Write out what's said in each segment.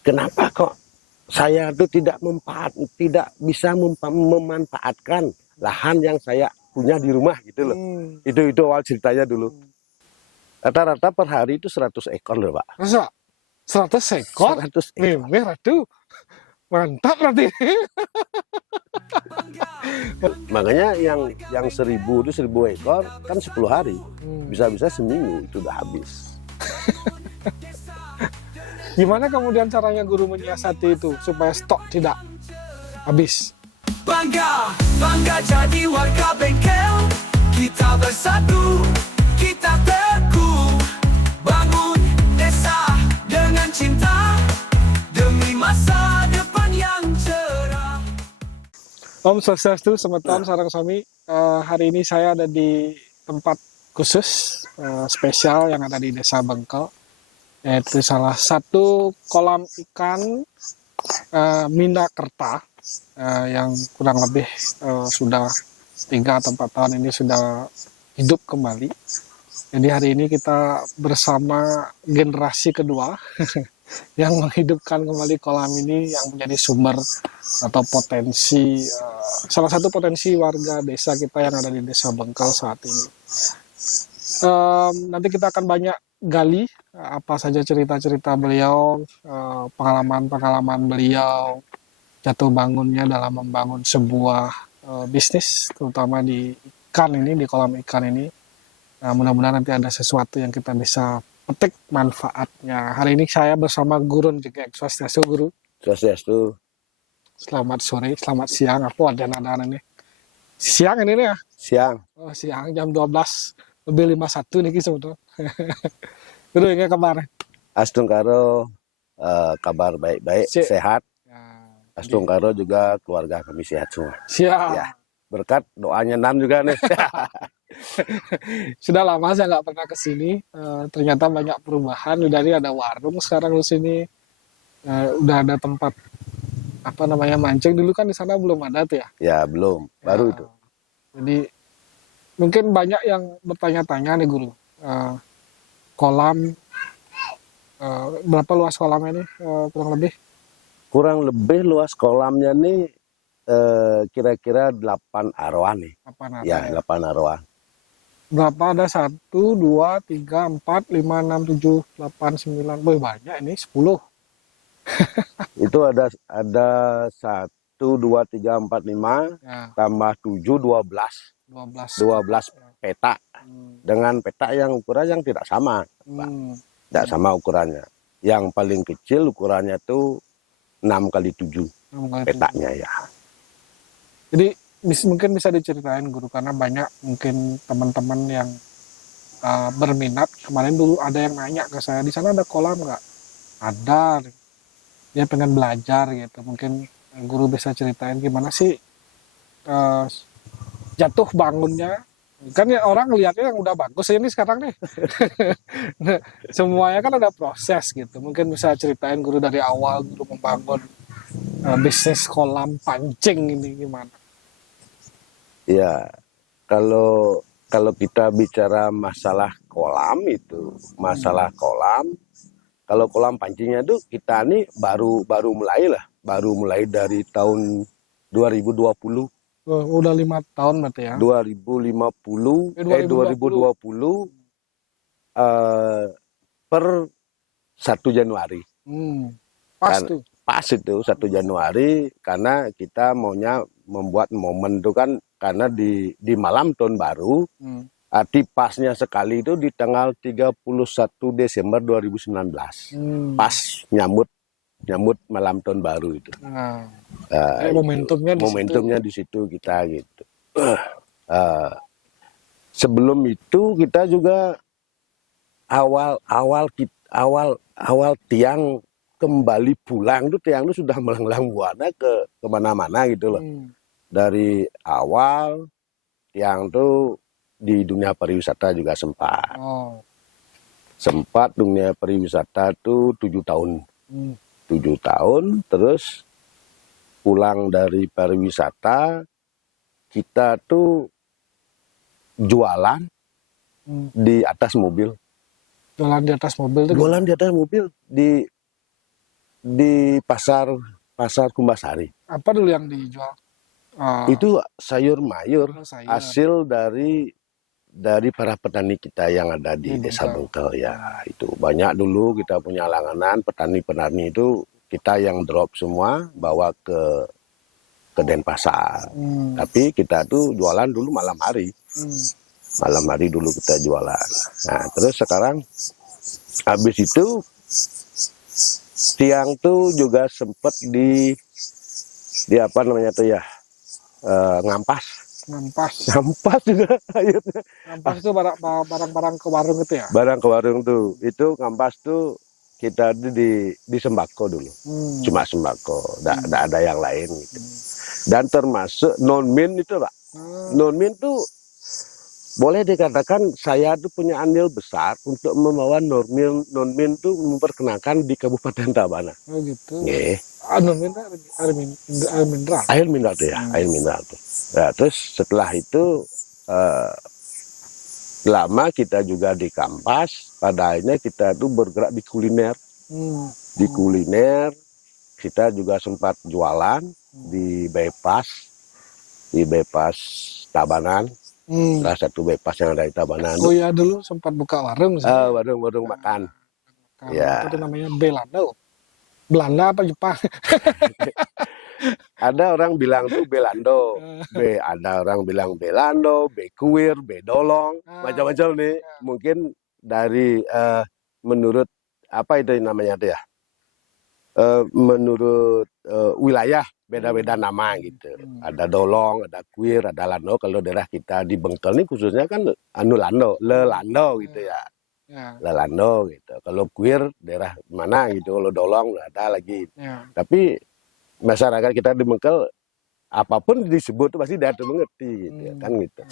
kenapa kok saya tuh tidak bisa memanfaatkan lahan yang saya punya di rumah gitu loh. Itu awal ceritanya dulu. Rata-rata per hari itu 100 ekor loh, Pak. Masa 100 ekor? 100 ekor. Memeh, aduh. Mantap berarti. Makanya yang 1000 itu 1000 ekor kan 10 hari. Bisa-bisa seminggu itu udah habis. Gimana kemudian caranya guru menyiasati itu supaya stok tidak habis? Bangga, bangga jadi warga bengkel. Kita bersatu, kita teguh. Bangun desa dengan cinta demi masa depan yang cerah. Om Swastiastu, Semeton, Sarang Sami. Hari ini saya ada di tempat khusus spesial yang ada di Desa Bengkel, yaitu salah satu kolam ikan Minakerta yang kurang lebih sudah 3 atau 4 tahun ini sudah hidup kembali. Jadi hari ini kita bersama generasi kedua yang menghidupkan kembali kolam ini yang menjadi sumber atau potensi salah satu potensi warga desa kita yang ada di Desa Bengkel saat ini. Nanti kita akan banyak gali apa saja cerita-cerita beliau, pengalaman-pengalaman beliau, jatuh bangunnya dalam membangun sebuah bisnis, terutama di ikan ini, di kolam ikan ini. Nah, mudah-mudahan nanti ada sesuatu yang kita bisa petik manfaatnya. Hari ini saya bersama Gurun juga. Swastiastu, Guru. Swastiastu. Selamat sore, selamat siang. Aku ada nada ini. Siang ini nih ya? Siang. Oh, siang jam 12 lebih 51 nih sebetulnya. Guru, ini kabar? Astung karo kabar baik-baik, sehat. Ya, Astung karo juga keluarga kami sehat semua. Siap. Ya, berkat doanya Nan juga nih. Sudah lama saya nggak pernah ke sini. Ternyata banyak perubahan. Udah ada warung sekarang di sini. Udah ada tempat apa namanya mancing. Dulu kan di sana belum ada tuh ya. Ya belum, baru itu. Jadi mungkin banyak yang bertanya-tanya nih Guru. Kolam berapa luas kolamnya nih kurang lebih? Kurang lebih luas kolamnya nih kira-kira 8 arwah nih. 8 ya, 8 arwah. Berapa ada? 1, 2, 3, 4, 5, 6, 7, 8, 9. Wih, banyak ini 10. Itu ada 1, 2, 3, 4, 5 Ya, tambah 7, 12. 12 petak. Dengan petak yang ukuran yang tidak sama, Pak. Tidak sama ukurannya. Yang paling kecil ukurannya itu 6 kali 7 petaknya ya. Jadi mungkin bisa diceritain Guru, karena banyak mungkin teman-teman yang berminat. Kemarin dulu ada yang nanya ke saya, di sana ada kolam nggak? Ada. Dia pengen belajar gitu. Mungkin Guru bisa ceritain gimana sih jatuh bangunnya. Kan ya orang lihatnya yang udah bagus ini sekarang nih. Semuanya kan ada proses gitu. Mungkin bisa ceritain Guru dari awal Guru membangun bisnis kolam pancing ini gimana? Ya, kalau kita bicara masalah kolam itu, masalah kolam, kalau kolam pancingnya itu kita nih baru mulai dari tahun 2020. Udah 5 tahun berarti ya? 2020 per 1 Januari. Pas tuh. Pas itu 1 Januari karena kita maunya membuat momen itu kan karena di malam tahun baru. Arti pasnya sekali itu di tanggal 31 Desember 2019. Pas nyambut malam tahun baru itu. Momentumnya di situ kita gitu. Sebelum itu kita juga awal tiang kembali pulang tuh, tiang itu sudah melenglang buana ke kemana-mana gitu loh. Dari awal tiang tuh di dunia pariwisata juga sempat dunia pariwisata tuh 7 tahun. 7 tahun terus pulang dari pariwisata kita tuh jualan di atas mobil. Jualan di atas mobil tuh? Jualan di atas mobil di pasar Kumbasari. Apa dulu yang dijual? Itu sayur mayur Sayur. hasil dari para petani kita yang ada di Di Desa Bengkel. Bengkel ya. Itu banyak dulu kita punya langganan petani-petani itu kita yang drop semua bawa ke Denpasar. Tapi kita tuh jualan dulu malam hari. Malam hari dulu kita jualan. Nah, terus sekarang habis itu tiang tuh juga sempet di apa namanya tuh ya, ngampas juga akhirnya. Ngampas itu barang-barang ke warung itu ya? Barang ke warung tuh, itu ngampas tuh kita di sembako dulu, cuma sembako, nggak ada yang lain gitu. Dan termasuk non-min itu Pak, non-min tuh boleh dikatakan saya tuh punya andil besar untuk membawa non-min tuh memperkenalkan di Kabupaten Tabanan. Oh gitu. Yeah. Non-min air mineral. Air mineral tuh ya, air mineral tuh. Nah, terus setelah itu lama kita juga di Kampas, pada akhirnya kita tuh bergerak di kuliner. Di kuliner kita juga sempat jualan di bypass Tabanan. Salah satu bypass yang ada di Tabanan. Oh ya, dulu sempat buka warung. Warung makan. Ya. Itu namanya Belanda. Belanda apa Jepang? Ada orang bilang tuh Belando, ada orang bilang Belando, Bekuir, Bedolong, macam-macam nih. Mungkin dari menurut apa itu namanya tuh ya? Menurut wilayah beda-beda nama gitu. Ada Dolong, ada Kuir, ada Lando. Kalau daerah kita di Bengkel nih khususnya kan Lelando gitu ya. Lelando gitu. Kalau Kuir daerah mana gitu. Kalau Dolong ada lagi. Tapi masyarakat kita di Bengkel apapun disebut pasti dia tuh mengerti gitu ya, kan gitu.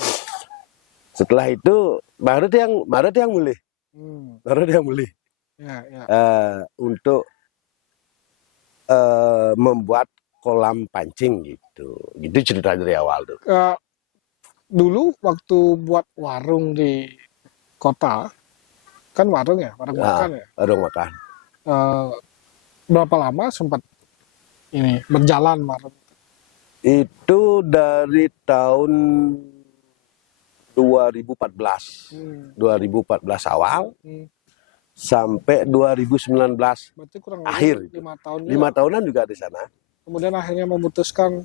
Setelah itu baru yang mulai. Untuk membuat kolam pancing gitu. Gitu cerita dari awal tuh. Dulu waktu buat warung di kota, kan warung ya, warung makan ya. Warung makan. Berapa lama sempat ini berjalan warung? Itu dari tahun 2014 awal sampai 2019 berarti kurang akhir. lebih 5 tahun. 5 tahunan juga di sana. Kemudian akhirnya memutuskan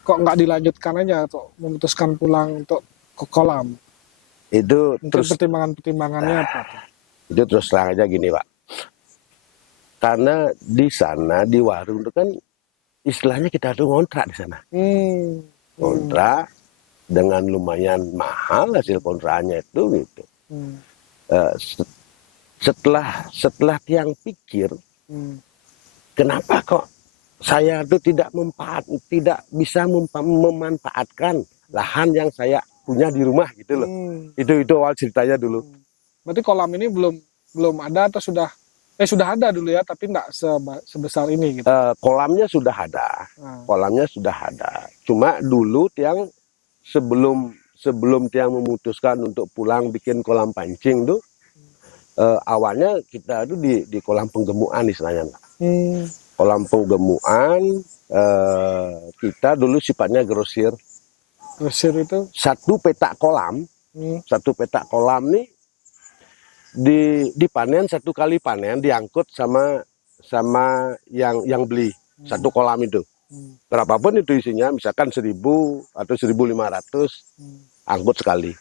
kok nggak dilanjutkan aja atau memutuskan pulang untuk ke kolam. Itu mungkin terus pertimbangannya apa? Itu terus terang aja gini Pak. Karena di sana di warung itu kan istilahnya kita tuh ngontrak di sana. Kontrak dengan lumayan mahal hasil kontrakannya itu gitu. Setelah tiang pikir, kenapa kok saya tuh tidak bisa memanfaatkan lahan yang saya punya di rumah gitu loh. Itu awal ceritanya dulu. Berarti kolam ini belum ada atau sudah ada dulu ya, tapi enggak sebesar ini gitu. Kolamnya sudah ada. Cuma dulu tiang sebelum tiang memutuskan untuk pulang bikin kolam pancing tuh awalnya kita tuh di kolam penggemukan istilahnya. Kolam penggemukan kita dulu sifatnya grosir. Grosir itu satu petak kolam nih dipanen, satu kali panen diangkut sama yang beli satu kolam itu. Berapapun itu isinya, misalkan 1.000 atau 1.500 angkut sekali.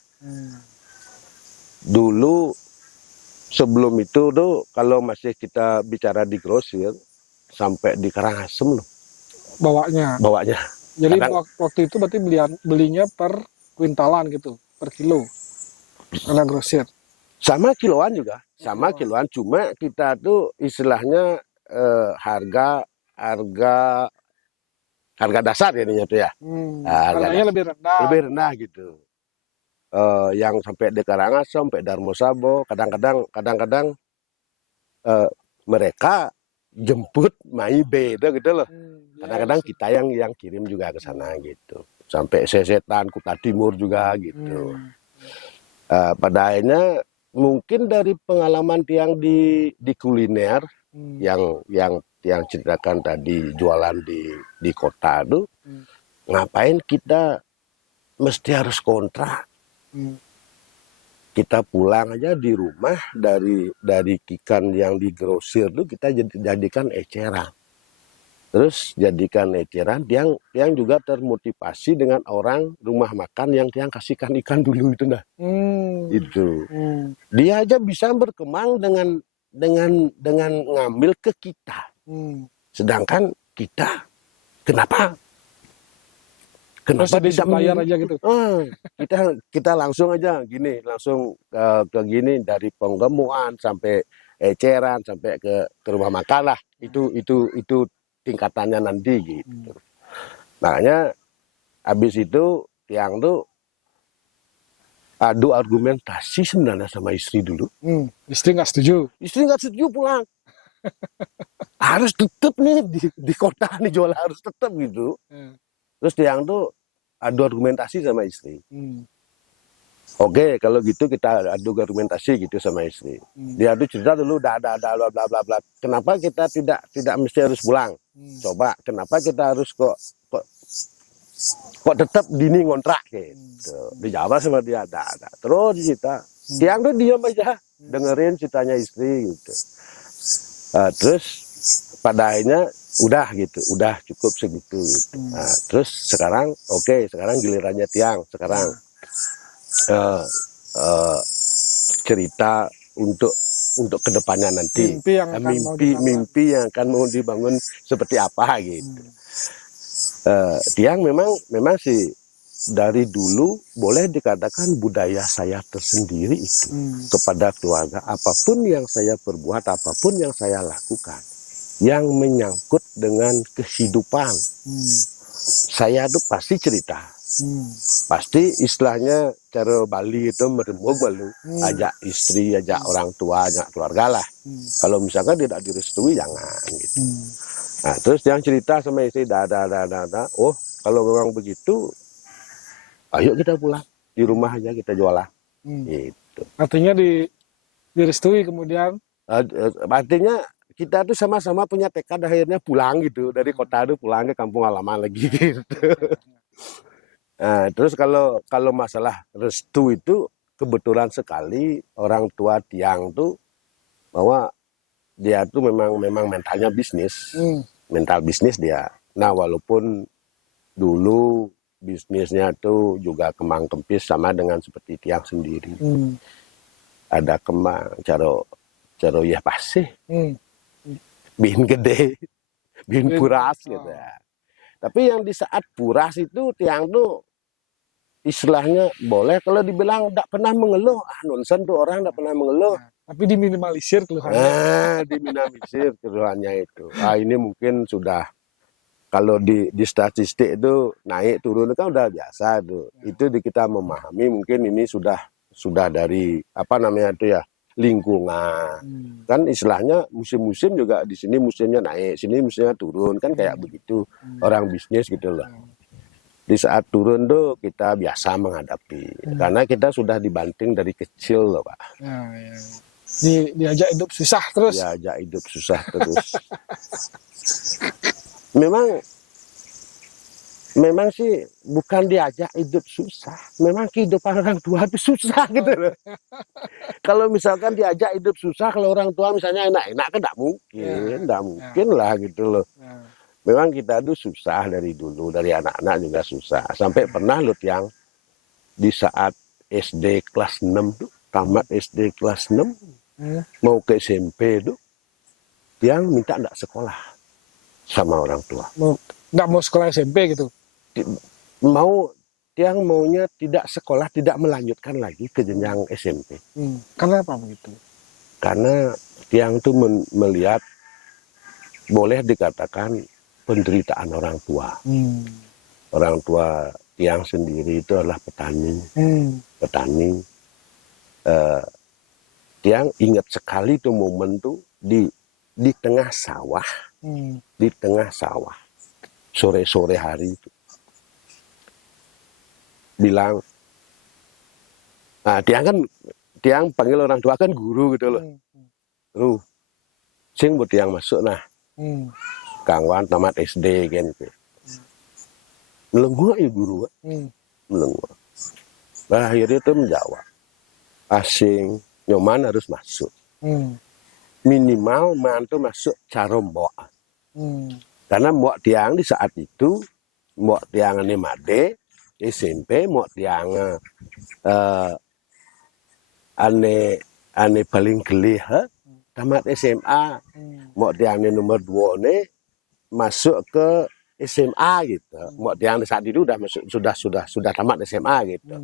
Dulu sebelum itu tuh kalau masih kita bicara di grosir sampai di Karangasem loh bawanya. Jadi waktu itu berarti belinya per kuintalan gitu, per kilo. Karena grosir. Sama kiloan juga, kiloan. Cuma kita tuh istilahnya harga dasar jadinya tuh ya. Harganya lebih rendah gitu. Yang sampai di Karangasem, sampai Darmo Sabo, kadang-kadang mereka jemput mai beda gitu loh. Kadang-kadang kita yang kirim juga ke sana gitu. Sampai Sesetan, Kuta Timur juga gitu. Pada akhirnya mungkin dari pengalaman tiang di kuliner yang yang ceritakan tadi jualan di kota tuh, ngapain kita mesti harus kontrak? Kita pulang aja di rumah dari ikan yang digrosir tuh kita jadikan eceran. Terus jadikan eceran yang juga termotivasi dengan orang rumah makan yang kasihkan ikan dulu itu dah. Itu. Dia aja bisa berkembang dengan ngambil ke kita. Sedangkan kita kenapa Terus jadi tidak supplier aja gitu. kita langsung aja gini, langsung ke gini dari penggemuan sampai eceran sampai ke rumah makan lah. Itu tingkatannya nanti gitu. Makanya habis itu Tiang tuh adu argumentasi sebenarnya sama istri dulu. Istri nggak setuju. Istri nggak setuju pulang. Harus tetap nih di kota nih jual, harus tetap gitu. Terus Tiang tuh adu argumentasi sama istri. Oke, kalau gitu kita adu argumentasi gitu sama istri. Dia tuh cerita dulu, bla bla bla. Kenapa kita tidak mesti harus pulang? Coba, kenapa kita harus kok tetap dini ngontrak gitu. Dijawab sama dia, terus cerita. Tiang tuh diam aja, dengerin ceritanya istri gitu. Terus pada akhirnya udah cukup segitu gitu. Terus sekarang sekarang gilirannya Tiang sekarang cerita untuk kedepannya nanti, mimpi yang akan mau dibangun seperti apa gitu. Tiang memang sih dari dulu boleh dikatakan budaya saya tersendiri itu kepada keluarga, apapun yang saya perbuat, apapun yang saya lakukan yang menyangkut dengan kehidupan, saya tuh pasti cerita. Pasti istilahnya cara Bali itu merembug balu, ajak istri, ajak orang tua, ajak keluarga lah. Kalau misalkan tidak direstui jangan gitu. Nah, terus yang cerita sama istri, oh kalau memang begitu, ayo kita pulang, di rumah aja kita jualan. Gitu. Artinya direstui kemudian? Artinya kita tuh sama-sama punya tekad akhirnya pulang gitu, dari kota tuh pulang ke kampung halaman lagi gitu. Nah, terus kalau masalah restu itu kebetulan sekali orang tua Tiang tuh bahwa dia tuh memang mentalnya bisnis, mental bisnis dia. Nah, walaupun dulu bisnisnya tuh juga kembang kempis sama dengan seperti Tiang sendiri. Ada kembang caro ya pasti. Bin gede, bin puras gitu ya. Tapi yang di saat puras itu Tiang tuh istilahnya boleh kalau dibilang tidak pernah mengeluh, nonsen tuh orang tidak pernah mengeluh. Tapi diminimalisir keluhannya. Diminimalisir keluhannya itu. Ini mungkin sudah kalau di statistik itu naik turun kan udah biasa tuh. Itu kita memahami mungkin ini sudah dari apa namanya itu ya, lingkungan. Kan istilahnya musim-musim juga di sini musimnya naik, sini musimnya turun, kan kayak begitu orang bisnis gitu loh. Di saat turun tuh kita biasa menghadapi, karena kita sudah dibanting dari kecil loh Pak. Diajak hidup susah terus. Diajak hidup susah terus. Memang sih bukan diajak hidup susah, memang kehidupan orang tua itu susah gitu loh. Kalau misalkan diajak hidup susah, kalau orang tua misalnya enak-enak kan tidak mungkin lah gitu loh. Memang kita tuh susah dari dulu, dari anak-anak juga susah. Sampai pernah loh yang di saat SD kelas 6 tuh, tamat SD kelas 6, mau ke SMP tuh, yang minta tidak sekolah sama orang tua. Nggak mau sekolah SMP gitu? Tiang maunya tidak sekolah, tidak melanjutkan lagi ke jenjang SMP. Kenapa begitu? Karena Tiang tuh melihat, boleh dikatakan penderitaan orang tua. Orang tua Tiang sendiri itu adalah petani. Tiang ingat sekali tuh momen tuh di tengah sawah, sore-sore hari itu. Bilang, Tiang panggil orang tua kan guru gitu loh. Sing buat Tiang masuk nah. Hmm. Kang Wan tamat SD kan. Melenggu ya guru, Hmm. melenggu. Nah, akhirnya itu menjawab, asing nyoman harus masuk. Hmm. Minimal mantu masuk cara mbok. Hmm. Karena mbok tiang di saat itu, mbok tiang ini made, SMP, mbok tiang ane paling gelih, tamat SMA. Mbok tiang ini nomor 2 ini masuk ke SMA gitu. Mbok tiang di saat itu udah masuk, sudah tamat SMA gitu.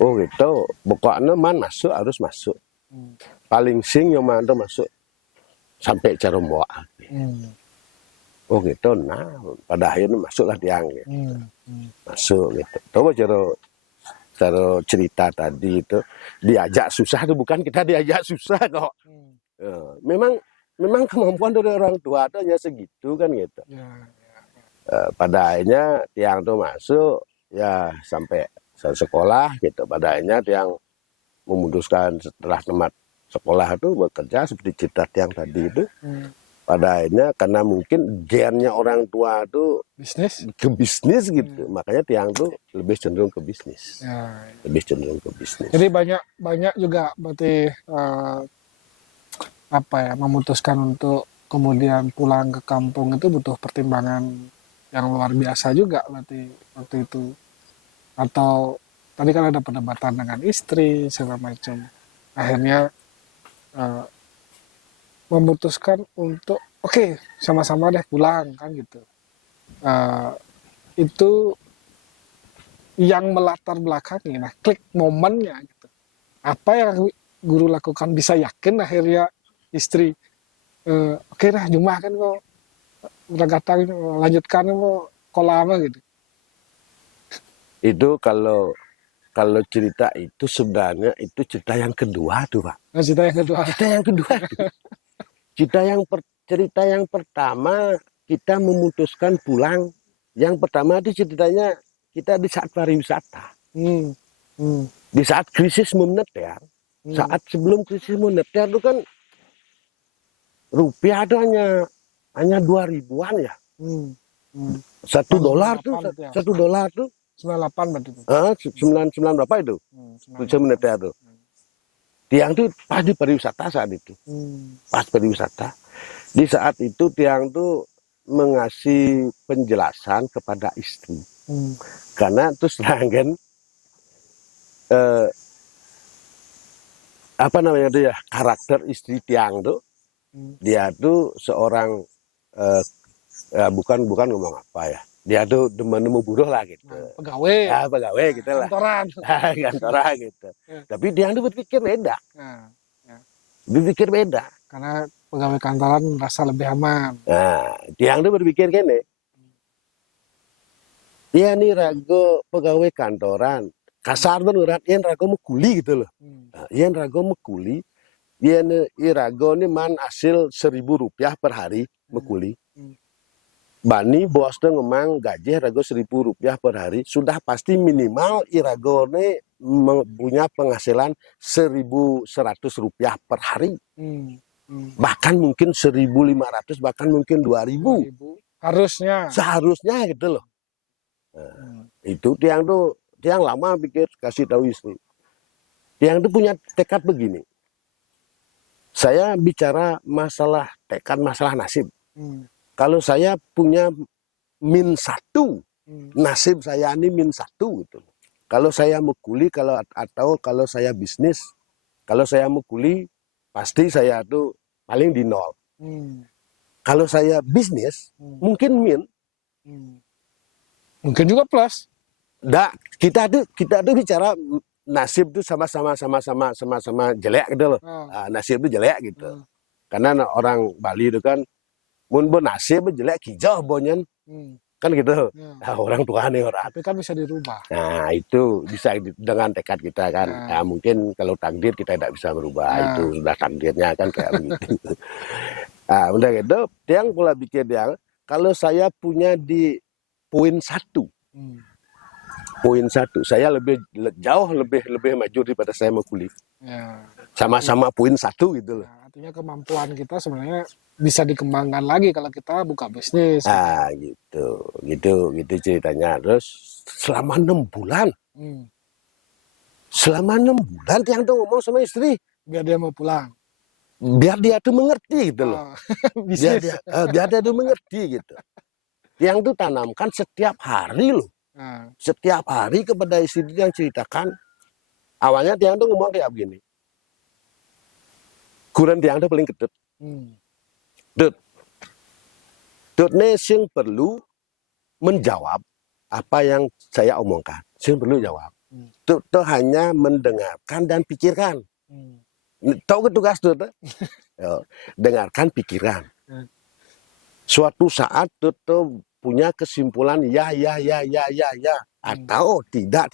Oh gitu, pokoknya man masuk harus masuk. Paling sing yang mana masuk sampai cara mbok. Oh gitu, nah pada akhirnya masuklah tiang gitu. Masuk gitu. Coba cara cerita tadi itu diajak susah itu bukan kita diajak susah kok. Memang kemampuan dari orang tua itu hanya segitu kan gitu. Pada akhirnya tiang tuh masuk ya sampai sekolah gitu. Pada akhirnya tiang memutuskan setelah tamat sekolah itu bekerja seperti cerita tiang tadi itu. Pada akhirnya karena mungkin gennya orang tua itu ke bisnis gitu, makanya tiang tuh lebih cenderung ke bisnis. Lebih cenderung ke bisnis. Jadi banyak juga berarti memutuskan untuk kemudian pulang ke kampung itu butuh pertimbangan yang luar biasa juga berarti waktu itu. Atau tadi kan ada perdebatan dengan istri segala macam. Akhirnya memutuskan untuk oke, sama-sama deh pulang kan gitu. Itu yang melatar belakangi, nah klik momennya gitu. Apa yang guru lakukan bisa yakin akhirnya istri oke dah Jumah kan kok bergatang lanjutkan kok kolama gitu. Itu kalau cerita itu sebenarnya itu cerita yang kedua tuh Pak. Nah, cerita yang kedua. Cerita yang kedua. Cerita yang pertama kita memutuskan pulang. Yang pertama itu ceritanya kita di saat pariwisata. Di saat krisis moneter. Saat sebelum krisis moneter itu kan rupiah itu hanya 2.000-an ya. $1 tuh, $1 tuh 98 berarti itu. 99 berapa itu? Krisis moneter tuh. Tiang tuh pas di pariwisata saat itu. Pas pariwisata. Di saat itu tiang tuh mengasih penjelasan kepada istri. Karena terus terang kan apa namanya itu ya, karakter istri tiang tuh dia tuh seorang bukan ngomong apa ya, dia tuh demen buruh lah gitu. Pegawai. Ya pegawai gitu lah. Kantoran gitu. Tapi dia tuh berpikir beda. Berpikir beda. Karena pegawai kantoran merasa lebih aman. Nah, dia tuh berpikir gini. Dia nih rago pegawai kantoran. Kasar tuh nurat, yang rago mau kuli gitu loh. Yang rago mau kuli. Dia nih rago nih man hasil Rp1.000 per hari mekuli. Bani bos tuh ngomong gaji rago Rp1.000 per hari. Sudah pasti minimal irago nih punya penghasilan Rp1.100 per hari. Bahkan mungkin 1.500, bahkan mungkin 2.000. Harusnya. Seharusnya gitu loh. Nah, itu tiang lama pikir kasih tahu istri. Tiang itu punya tekad begini. Saya bicara masalah tekad, masalah nasib. Kalau saya punya -1, nasib saya ini -1 gitu. Kalau saya mau kuli, atau kalau saya bisnis, kalau saya mau kuli, pasti saya tuh paling di 0. Kalau saya bisnis, mungkin min. Mungkin juga plus. Kita tuh bicara nasib tuh sama-sama jelek gitu loh. Nasib tuh jelek gitu. Karena orang Bali itu kan mun nasib jelek hijau bonyen. Kan gitu. Nah, orang tua nih orang. Tapi kan bisa dirubah. Nah, itu bisa dengan tekad kita kan. Nah, mungkin kalau takdir kita tidak bisa merubah. Itu sudah takdirnya kan kayak begitu. Nah, udah gitu, tiang pula pikir dia, kalau saya punya di poin 1. Poin 1, saya jauh lebih maju daripada saya mau kuliah. Sama-sama poin 1 gitu loh. Artinya kemampuan kita sebenarnya bisa dikembangkan lagi kalau kita buka bisnis. Gitu ceritanya. Terus selama 6 bulan, Hmm. Tiang tuh ngomong sama istri, Biar dia mau pulang. biar dia tuh mengerti gitu loh. Ah, Biar bisnis. biar dia tuh mengerti gitu. Tiang tuh tanamkan setiap hari loh. Ah, Setiap hari kepada istri yang ceritakan. Awalnya Tiang tuh ngomong kayak begini. Kurang Tiang tuh paling ketut. hmm. Tut nih sing perlu menjawab apa yang saya omongkan. Sing perlu jawab. Tut tuh hanya mendengarkan dan pikirkan. Hmm. Tahu ke tugas Tut? Yo, dengarkan pikiran. Hmm. Suatu saat Tut tuh punya kesimpulan ya atau tidak.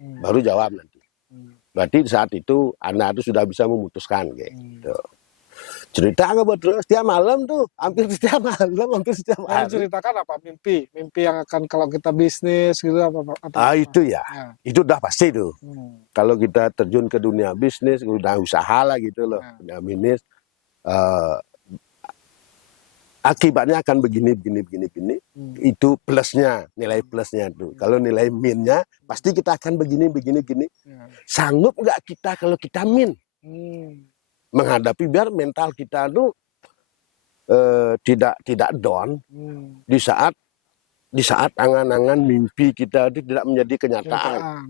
Hmm. Baru jawab nanti. Hmm. Berarti di saat itu anak itu sudah bisa memutuskan gitu. Hmm. Cerita nggak buat terus setiap malam tuh, hampir setiap Yang hari. diceritakan apa? Mimpi yang akan kalau kita bisnis gitu apa? Itu ya, Ya. itu udah pasti tuh. Hmm. Kalau kita terjun ke dunia bisnis, udah usaha lah gitu loh, Ya. dunia bisnis, akibatnya akan begini. Hmm. Itu plusnya, nilai plusnya tuh. Kalau nilai minnya, pasti kita akan begini. Ya. Sanggup nggak kita kalau kita min Hmm. menghadapi biar mental kita tuh tidak down Hmm. di saat angan-angan mimpi kita itu tidak menjadi kenyataan. Kenyataan.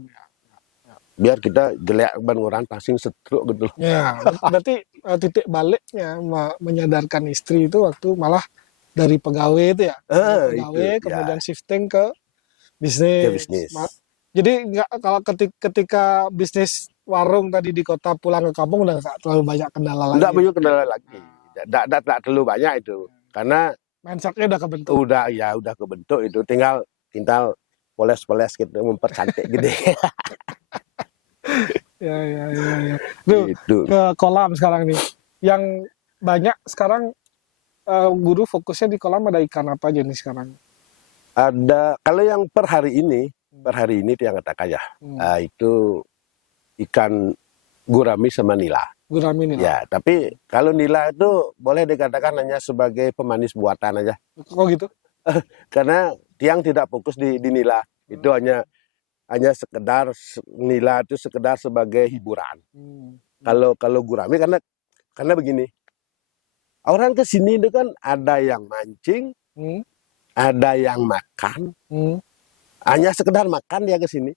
Biar kita jelek ban pasing setruk gitu loh. Ya, berarti titik baliknya menyadarkan istri itu waktu malah dari pegawai itu ya. Dari pegawai Itu, kemudian ya. shifting ke bisnis. Ke bisnis. Jadi nggak kalau ketika bisnis warung tadi di kota pulang ke kampung udah nggak terlalu banyak kendala lagi. Tidak banyak kendala lagi. Tidak terlalu banyak itu. Karena Mindsetnya udah kebentuk. udah kebentuk itu. Tinggal poles-poles gitu, mempercantik gede. Ya. Duh, Gitu. ke kolam sekarang nih. Yang banyak sekarang guru fokusnya di kolam ada ikan apa aja nih sekarang? Ada kalau yang per hari ini itu yang katakan ya. Itu ikan gurami sama nila. Gurami nih. Ya, tapi kalau nila itu boleh dikatakan hanya sebagai pemanis buatan aja. Kok gitu? Karena Tiang tidak fokus di nila. Itu hanya sekedar nila itu sekedar sebagai hiburan. Kalau gurami karena begini. Orang ke sini itu kan ada yang mancing, ada yang makan. Hanya sekedar makan dia ke sini.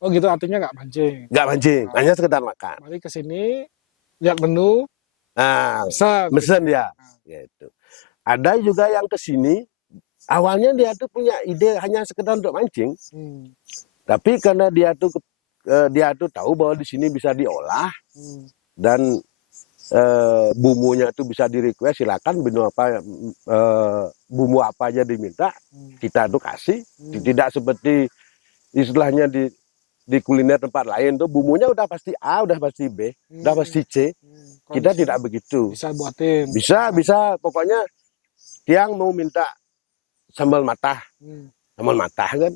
Oh gitu, artinya nggak mancing. Nggak mancing, hanya sekedar makan. Mari ke sini, lihat menu, Nah, pesan. mesen dia. Gitu. Ada juga yang ke sini, awalnya dia tuh punya ide hanya sekedar untuk mancing. Tapi karena dia tuh tahu bahwa di sini bisa diolah dan bumbunya itu bisa di-request, silakan bumbu apa aja diminta, kita tuh kasih. Tidak seperti istilahnya di kuliner tempat lain tuh bumbunya udah pasti A, udah pasti B, udah pasti C. Kita tidak begitu. Bisa buatin. Bisa. Pokoknya Tiang mau minta sambal matah kan,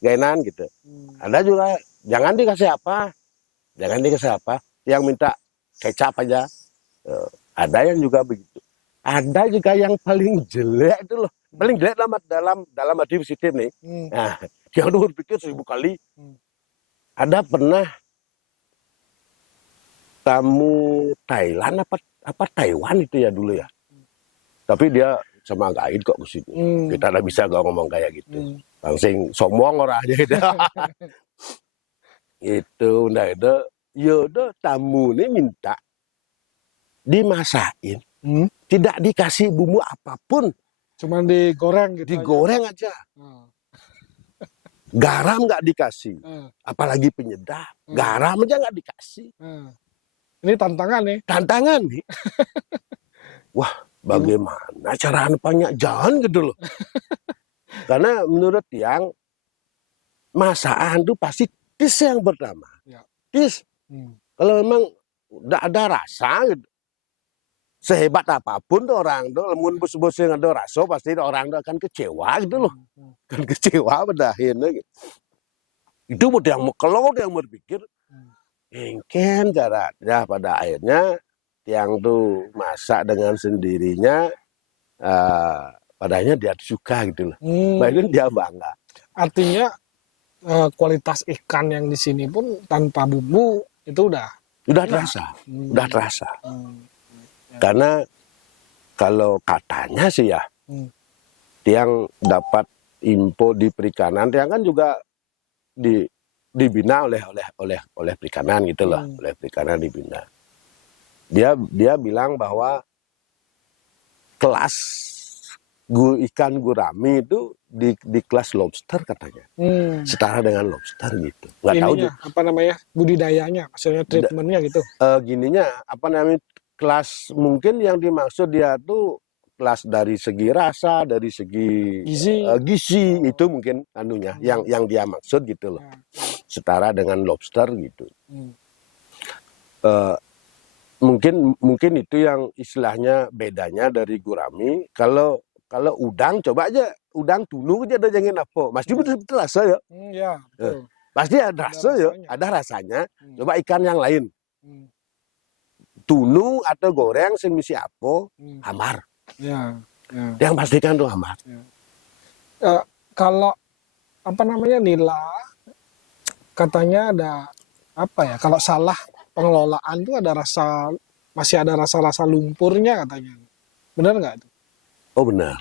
gainan gitu. Ada juga jangan dikasih apa, Tiang minta kecap aja. Ada yang juga begitu. Ada juga yang paling jelek itu loh, paling jelek dalam arti positif nih. Nah, Tiang udah berpikir 1000 kali. Ada pernah tamu Thailand apa Taiwan itu ya dulu ya. Tapi dia sama guide kok ke sini. Kita nggak bisa gak ngomong kayak gitu. Langsung sombong orang aja gitu. Itu yaudah tamu ini minta dimasakin. Tidak dikasih bumbu apapun. Cuman digoreng gitu. Digoreng aja. Garam nggak dikasih, apalagi penyedap. Garam aja nggak dikasih. Ini tantangan nih. Tantangan nih. Wah, bagaimana cara banyak jalan gitu loh. Karena menurut Tiang, masakan itu pasti tis yang pertama. Ya. Tis. Kalau memang udah ada rasa gitu. Sehebat apapun tuh orang tuh, lemun bus-bus yang ada rasa, pasti orang tuh akan kecewa gitu loh. Kan kecewa pada akhirnya gitu. Itu udah yang mau berpikir, mungkin caranya pada akhirnya tiang tuh masak dengan sendirinya, padahal dia suka gitu loh. Bahkan dia bangga. Artinya kualitas ikan yang di sini pun tanpa bumbu itu udah Terasa, udah terasa. Ya. Karena kalau katanya sih ya, tiang dapat info di perikanan, tiang kan juga dibina oleh perikanan gitu loh, oleh perikanan dibina. Dia bilang bahwa kelas ikan gurami itu di kelas lobster katanya, setara dengan lobster gitu. Nggak tahu Ininya, apa namanya, budidayanya, maksudnya treatmentnya gitu. gininya apa namanya, kelas mungkin yang dimaksud dia tuh kelas dari segi rasa, dari segi gizi itu mungkin anunya yang dia maksud gitu loh, setara dengan lobster gitu. Mungkin itu yang istilahnya bedanya dari gurami. Kalau udang, coba aja udang tunu aja ada jangan apa, pasti betul rasa ya. Ya, betul. Pasti ada rasa ya, ada rasanya. Coba ikan yang lain, tunu atau goreng sing misi apa, hamar. Ya. Yang pastikan tuh hamar. Kalau apa namanya nila, katanya ada apa ya? Kalau salah pengelolaan tuh masih ada rasa-rasa lumpurnya katanya. Benar nggak itu? Oh benar,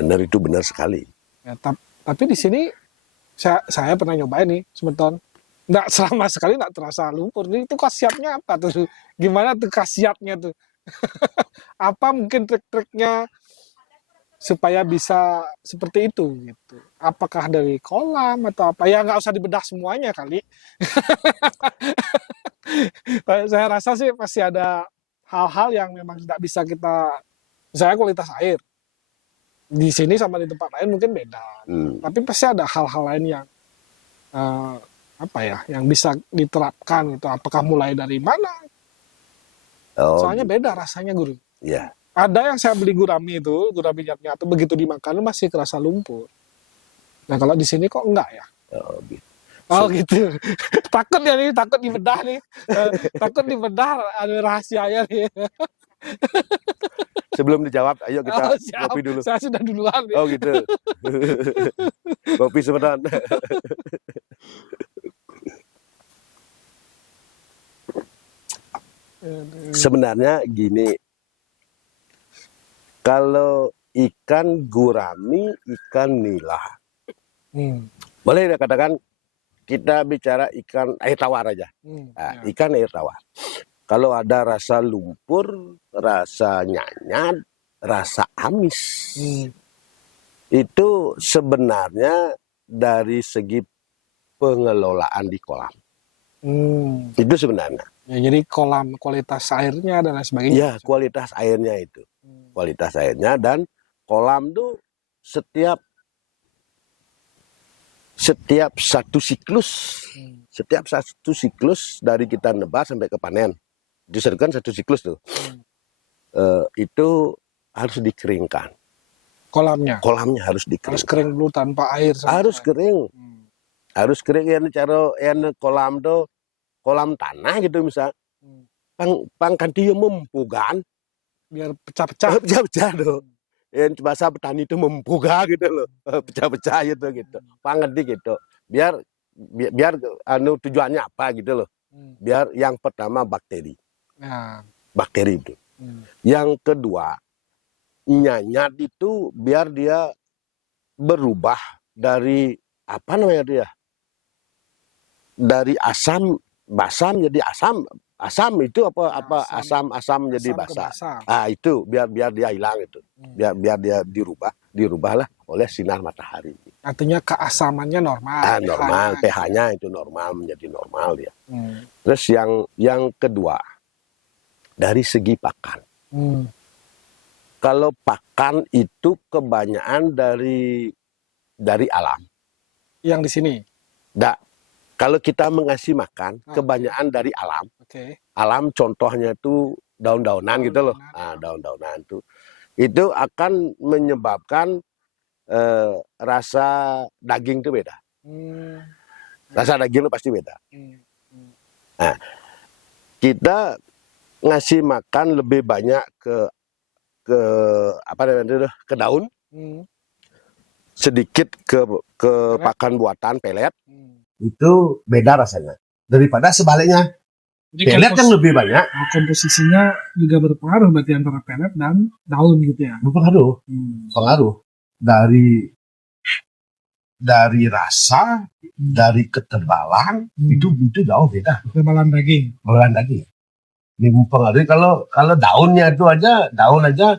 benar itu benar sekali. Ya, tapi di sini saya pernah nyobain nih semeton, nggak sama sekali nggak terasa lumpur. Itu khasiatnya apa tuh? Gimana tuh khasiatnya tuh? Apa mungkin trik-triknya supaya bisa seperti itu gitu? Apakah dari kolam atau apa? Ya nggak usah dibedah semuanya kali. Saya rasa sih pasti ada hal-hal yang memang tidak bisa kita, misalnya kualitas air di sini sama di tempat lain mungkin beda, tapi pasti ada hal-hal lain yang apa ya, yang bisa diterapkan itu. Apakah mulai dari mana? Soalnya beda rasanya, Guru. Iya. Ada yang saya beli gurami nyat-nyat, begitu dimakan masih kerasa lumpur. Nah kalau di sini kok enggak ya? Oh gitu. Takut ya nih, takut dibedah nih. Takut dibedah, ada rahasianya nih. Sebelum dijawab, ayo kita kopi dulu. Saya sudah duluan. Oh gitu. Kopi sebentar. Sebenarnya gini, kalau ikan gurami, ikan nila, boleh dikatakan kita bicara ikan air tawar aja. Ikan air tawar. Kalau ada rasa lumpur, rasa nyanyat, rasa amis, itu sebenarnya dari segi pengelolaan di kolam. Itu sebenarnya. Ya, jadi kolam, kualitas airnya dan lain sebagainya. Iya, kualitas airnya itu. Kualitas airnya, dan kolam tuh setiap satu siklus dari kita nebas sampai ke panen, disebutkan satu siklus tuh, itu harus dikeringkan. Kolamnya harus dikeringkan. Harus kering dulu tanpa air. Harus kering. Harus kering ya, cara kolam tuh, kolam tanah gitu misal. Pangkanti yang mempugan. Biar pecah-pecah. Pecah-pecah tuh. Yang bahasa petani itu mempuga gitu loh. Pecah-pecah gitu. Pangkanti gitu. Biar tujuannya apa gitu loh. Biar yang pertama bakteri. Bakteri itu. Yang kedua, nyanyat itu biar dia berubah dari apa namanya dia? Dari asam basam jadi asam itu asam jadi basah. Itu biar dia hilang itu. Biar dia dirubahlah oleh sinar matahari. Artinya keasamannya normal. Normal, pH-nya itu normal, menjadi normal ya. Terus yang kedua, dari segi pakan. Kalau pakan itu kebanyakan dari alam. Yang di sini. Kalau kita mengasih makan, kebanyakan dari alam. Alam contohnya itu daun-daunan gitu loh. Daun-daunan itu akan menyebabkan rasa daging itu beda. Rasa daging itu pasti beda. Nah, kita ngasih makan lebih banyak ke apa namanya, ke daun, sedikit ke pakan buatan pelet. Itu beda rasanya daripada sebaliknya. Jadi Pelet yang lebih banyak komposisinya juga berpengaruh berarti antara pelet dan daun gitu ya. berpengaruh. Pengaruh dari rasa, dari ketebalan, itu jauh beda. Ketebalan daging. Ketebalan daging. Ini mempengaruhi kalau daunnya itu daun aja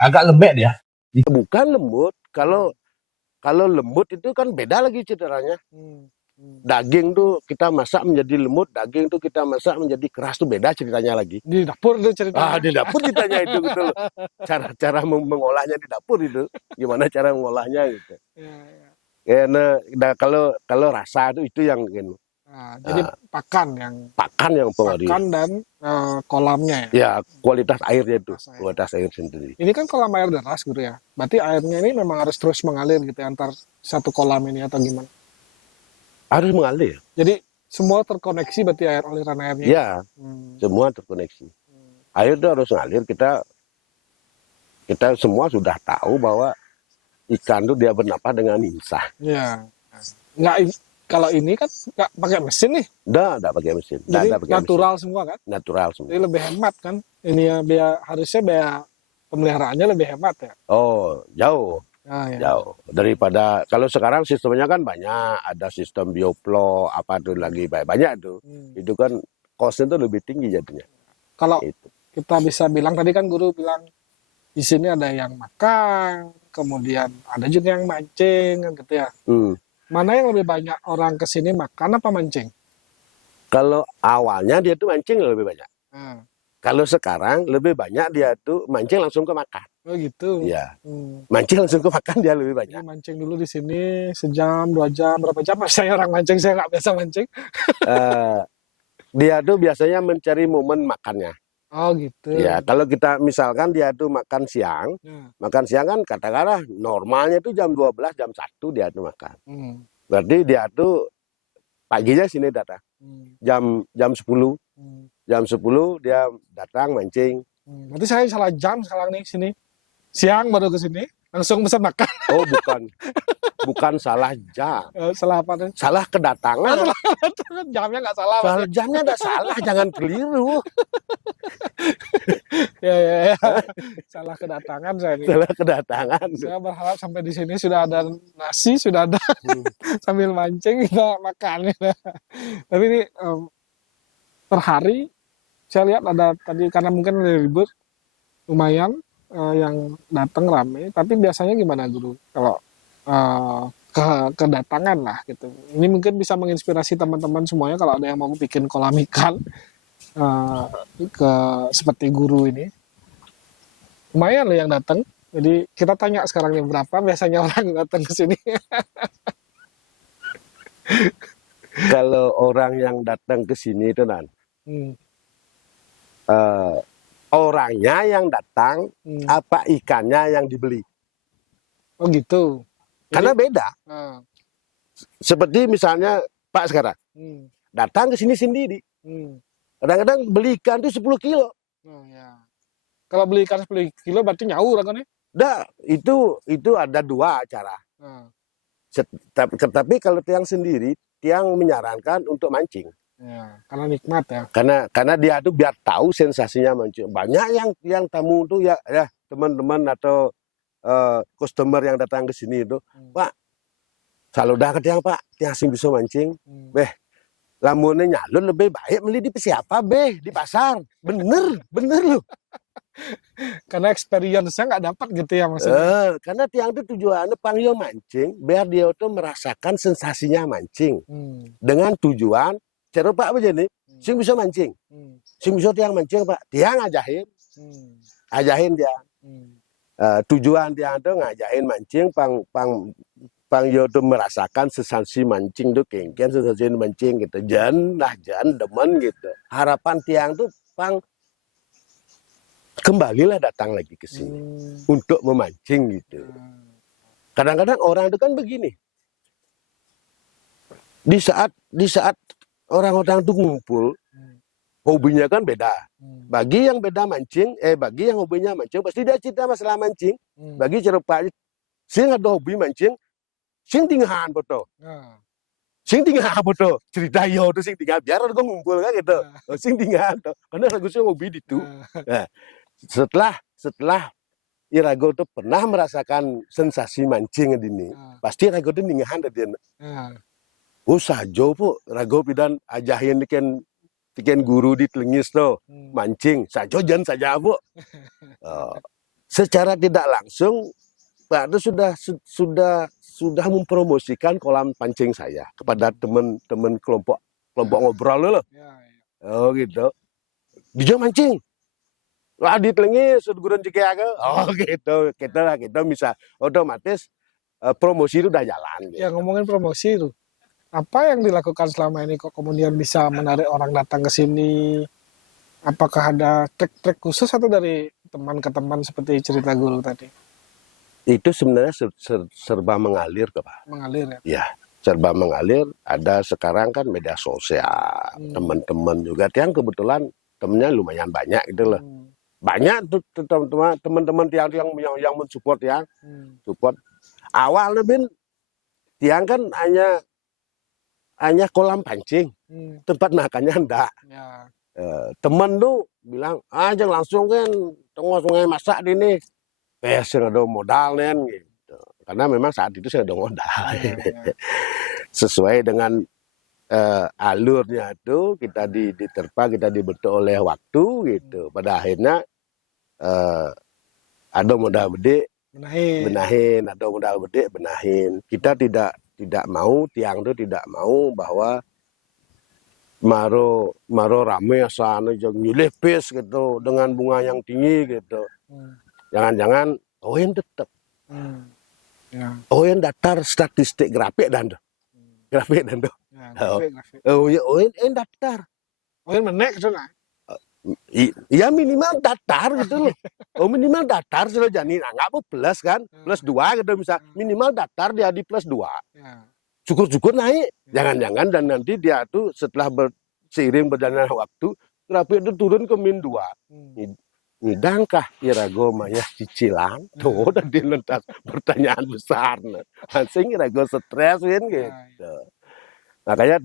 agak lembek dia. Bukan lembut. Kalau lembut itu kan beda lagi ceritanya. Daging tuh kita masak menjadi lembut, daging tuh kita masak menjadi keras, tuh beda ceritanya lagi. Di dapur tuh ceritanya. Di dapur ceritanya itu gitu loh. Cara mengolahnya di dapur itu. Gimana cara mengolahnya gitu. Ya, nah, kalau rasa itu yang gitu. Jadi pakan yang pengaruh. pakan dan kolamnya ya. Ya, kualitas airnya itu, kualitas air sendiri. Ini kan kolam air deras gitu ya. Berarti airnya ini memang harus terus mengalir gitu ya, antar satu kolam ini atau gimana? Harus mengalir. Jadi semua terkoneksi berarti aliran airnya. Ya, semua terkoneksi. Air itu harus mengalir. Kita semua sudah tahu bahwa ikan itu dia bernapas dengan insang. Ya. Kalau ini kan nggak pakai mesin nih. Nggak pakai mesin. Jadi natural semua kan? Natural semua. Jadi lebih hemat kan? Ini ya harusnya biaya pemeliharaannya lebih hemat ya? Oh, jauh. Ya. Jauh. Daripada, kalau sekarang sistemnya kan banyak. Ada sistem bioflow, apa tuh lagi banyak tuh. Itu kan cost-nya tuh lebih tinggi jadinya. Kalau kita bisa bilang, tadi kan guru bilang, di sini ada yang makan, kemudian ada juga yang mancing kan gitu ya. Mana yang lebih banyak orang kesini makan apa mancing? Kalau awalnya dia tuh mancing lebih banyak. Kalau sekarang lebih banyak dia tuh mancing langsung ke makan. Oh gitu. Iya. Mancing langsung ke makan dia lebih banyak. Jadi mancing dulu di sini sejam, 2 jam, berapa jam? Saya orang mancing, saya nggak biasa mancing. Dia tuh biasanya mencari momen makannya. Oh gitu. Ya, kalau kita misalkan dia tuh makan siang kan katakanlah normalnya tuh jam 12, jam 1 dia tuh makan. Berarti dia tuh paginya sini datang. Jam 10. Jam 10 dia datang mancing. Berarti saya salah jam sekarang nih sini. Siang baru ke sini, langsung pesan makan. Oh, bukan salah jam. Salah apa nih? Salah kedatangan. Jamnya nggak salah. Jamnya nggak salah, jangan keliru. Ya. Salah kedatangan saya nih. Salah kedatangan. Saya berharap sampai di sini sudah ada nasi, sudah ada sambil mancing kita makan. Tapi ini per hari saya lihat ada tadi, karena mungkin libur lumayan yang datang rame. Tapi biasanya gimana guru kalau kedatangan lah gitu? Ini mungkin bisa menginspirasi teman-teman semuanya kalau ada yang mau bikin kolam ikan seperti guru ini. Lumayan loh yang datang. Jadi kita tanya sekarang yang berapa biasanya orang datang ke sini. Kalau orang yang datang ke sini itu orangnya yang datang, apa ikannya yang dibeli. Oh gitu. Karena beda. Seperti misalnya Pak sekarang datang ke sini sendiri. Kadang-kadang beli ikan itu 10 kilo. Ya. Kalau beli ikan 10 kilo berarti nyaur kan ya? Itu ada 2 cara. Tapi kalau tiang sendiri, tiang menyarankan untuk mancing. Ya, karena nikmat ya. Karena dia tuh biar tahu sensasinya mancing. Banyak yang tamu tuh ya teman-teman atau customer yang datang ke sini itu, Pak, kalau udah ke tiang Pak, tiang sing bisa mancing. Lamunnya nyalun lebih baik beli di siapa di pasar. Bener loh. Karena experience-nya nggak dapat gitu ya maksudnya. Karena tiang itu tujuannya panggil mancing, biar dia tuh merasakan sensasinya mancing. Dengan tujuan, cara Pak begini, sing bisa mancing. Sing bisa tiang mancing Pak, tiang ajahin dia. Tujuan tiang itu ngajain mancing, pang yo tuh merasakan sensasi mancing tuh kengken, sensasi mancing gitu. Jangan demen gitu. Harapan tiang tuh kembalilah datang lagi ke sini untuk memancing gitu. Kadang-kadang orang itu kan begini. Di saat orang-orang itu ngumpul, hobinya kan beda. Hmm. Bagi yang bagi yang hobinya mancing, pasti dia cerita masalah mancing. Hmm. Bagi cerita, sing ada hobi mancing, sing tinggahan betul. Nah, Sing tinggal betul. Cerita yo tuh sing tinggal biar orang ngumpul kan gitu. nah, Sing tinggal tuh. Karena Rago sih hobi itu. nah, Nah, setelah Irago tuh pernah merasakan sensasi mancing ini. nah, Pasti Rago tuh ningahan dia. nah. Oh sajo po, Rago pidan ajahin tiken guru di Telengis tuh Hmm. mancing. Sajo jangan saja po. Secara tidak langsung Pak itu sudah mempromosikan kolam pancing saya kepada teman-teman kelompok ngobrol loh. Ya, ya. Oh gitu. Dia mancing. Wah di Telengis, Gurun Cikiaga. Oh gitu. Kita bisa otomatis promosi itu udah jalan. Gitu. Ya, ngomongin promosi itu, apa yang dilakukan selama ini kok kemudian bisa menarik orang datang ke sini? Apakah ada trik-trik khusus atau dari teman ke teman seperti cerita guru tadi? Itu sebenarnya serba mengalir ke Pak. Mengalir ya? Ya, serba mengalir. Ada sekarang kan media sosial, teman-teman juga. Yang kebetulan temennya lumayan banyak gitu loh. Banyak tuh teman-teman yang mensupport ya. Support. Awal lebih tiang kan hanya kolam pancing. Tempat makannya enggak. Ya. Temen tuh bilang, aja langsung kan tengok sungai masak di ini. Saya ada modal nen gitu. Karena memang saat itu saya ada modal. Ya, ya. Sesuai dengan alurnya itu kita diterpa, kita dibentuk oleh waktu gitu. Pada akhirnya ada modal gede benahin, ada modal gede benahin. Kita tidak mau, tiang itu tidak mau bahwa maro rame asal nyilih pis gitu dengan bunga yang tinggi gitu. Jangan-jangan oyen tetap. Ya. Oyen datar statistik grafik dan tuh. Grafik dan tuh. Ya, grafik. Oh ya oyen datar. Oyen menek itu nah. Iya minimal datar gitu loh. Oh minimal datar sudah jadi. Nah, nggak apa plus kan. Plus 2 gitu bisa. Minimal datar dia di plus 2. Ya. Syukur-syukur naik. Jangan-jangan dan nanti dia tuh setelah seiring berjalannya waktu grafik itu turun ke min 2. Ngidangkah Irago maya cicilan? Tuh udah dilentas pertanyaan besar. Langsung Irago stres kan gitu. Makanya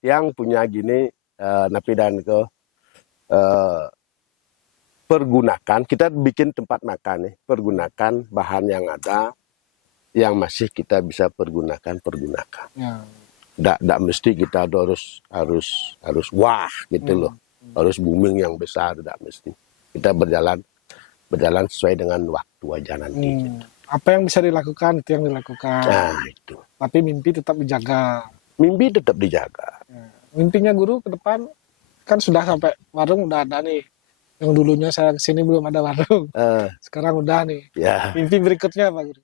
yang punya gini napi dan ke pergunakan, kita bikin tempat makan nih, pergunakan bahan yang ada yang masih kita bisa pergunakan. Ya. Nggak mesti kita harus wah gitu loh. Harus booming yang besar, tidak mesti. Kita berjalan sesuai dengan waktu aja nanti. Gitu. Apa yang bisa dilakukan itu yang dilakukan. Nah itu. Tapi mimpi tetap dijaga. Mimpi tetap dijaga. Ya. Mimpinya guru ke depan kan sudah sampai warung udah ada nih. Yang dulunya saya kesini belum ada warung. Sekarang udah nih. Ya. Mimpi berikutnya apa guru?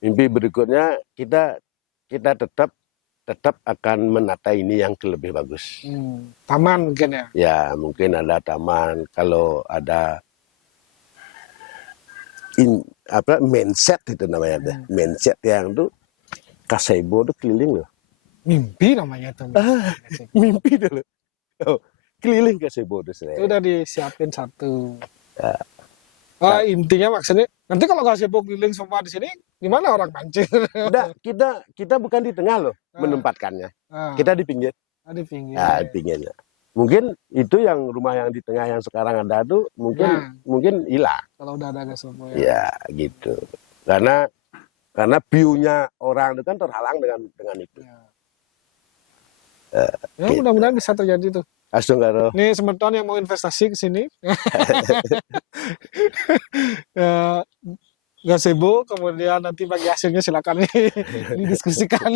Mimpi berikutnya kita tetap akan menata ini yang lebih bagus. Taman mungkin ya? Ya mungkin ada taman, kalau ada mindset itu namanya, mindset yang tuh kasebo tuh keliling loh. Mimpi namanya tuh. Mimpi dulu. Oh, keliling kasebo tuh. Itu udah disiapin satu. Ya. Intinya maksudnya nanti kalau kasebo keliling semua di sini, gimana orang mancing? Udah, kita bukan di tengah loh menempatkannya. Kita di pinggir. Di pinggir. Ya, di pinggirnya. Mungkin itu yang rumah yang di tengah yang sekarang ada tuh mungkin hilang. Kalau udah ada kasebo ya. Ya, gitu. Karena view-nya orang itu kan terhalang dengan itu. Ya mudah-mudahan bisa terjadi tuh. Asungkaro. Nih semeton yang mau investasi ke sini. Gazebo, kemudian nanti bagi hasilnya silakan didiskusikan.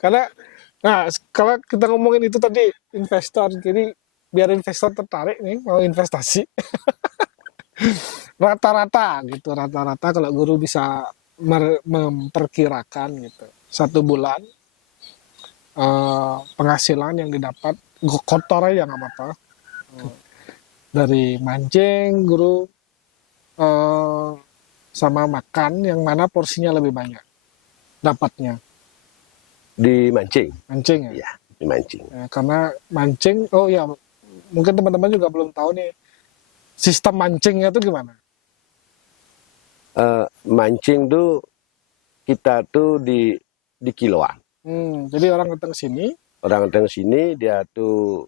Karena kalau kita ngomongin itu tadi investor, jadi biar investor tertarik nih mau investasi. Rata-rata kalau guru bisa memperkirakan gitu 1 bulan penghasilan yang didapat kotor aja nggak apa-apa dari mancing guru sama makan, yang mana porsinya lebih banyak dapatnya Di mancing ya? ya, dimancing. Ya, karena mancing, oh ya, mungkin teman-teman juga belum tahu nih, sistem mancingnya itu gimana? Mancing tuh kita tuh di kiloan. Jadi orang datang sini, Orang datang sini dia tuh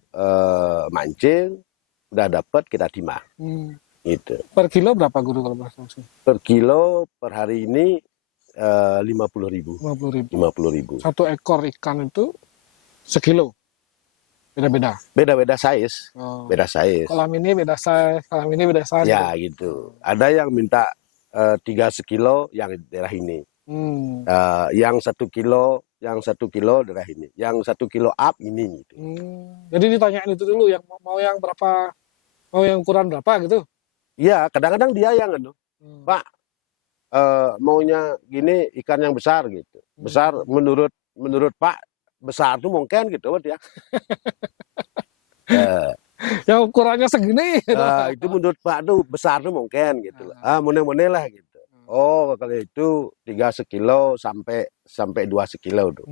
mancing, udah dapat kita timah. Gitu. per kilo berapa guru kalau boleh tahu sih? Per kilo per hari ini 50.000. 50.000. 50.000. Satu ekor ikan itu sekilo, beda-beda. Beda-beda size, Oh. beda size. Kolam ini beda size, kolam ini beda size. Ya gitu. Ada yang minta 3 sekilo yang daerah ini. Yang 1 kilo, daerah ini. Yang 1 kilo up ini. Gitu. Jadi ditanyain itu dulu, yang mau yang berapa, mau yang ukuran berapa gitu. Iya, kadang-kadang dia yang Pak, maunya gini ikan yang besar gitu. Besar menurut Pak besar tuh mungkin gitu dia. Yang ukurannya segini. Itu menurut Pak tuh besar tuh mungkin gitu. Mune-mune lah gitu. Oh, kalau itu 3 sekilo sampai 2 sekilo tuh.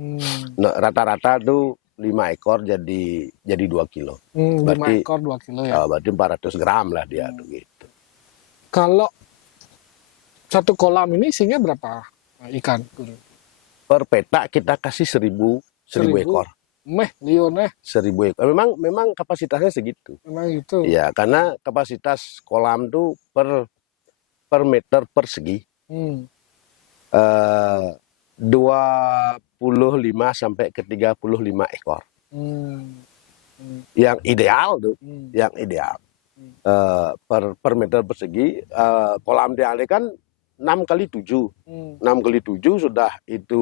Nah, rata-rata tuh 5 ekor jadi 2 kilo. 5 Berarti, ekor 2 kilo ya. Berarti 400 gram lah dia tuh gitu. Kalau satu kolam ini isinya berapa ikan, Guru? Per petak kita kasih 1000 ekor. Lion 1000 ekor. Memang kapasitasnya segitu. memang itu. Ya, karena kapasitas kolam tuh per meter persegi 25 sampai ke 35 ekor. Yang ideal tuh, yang ideal. Per meter persegi kolam DAD kan 6 kali 7. 6 kali 7 sudah itu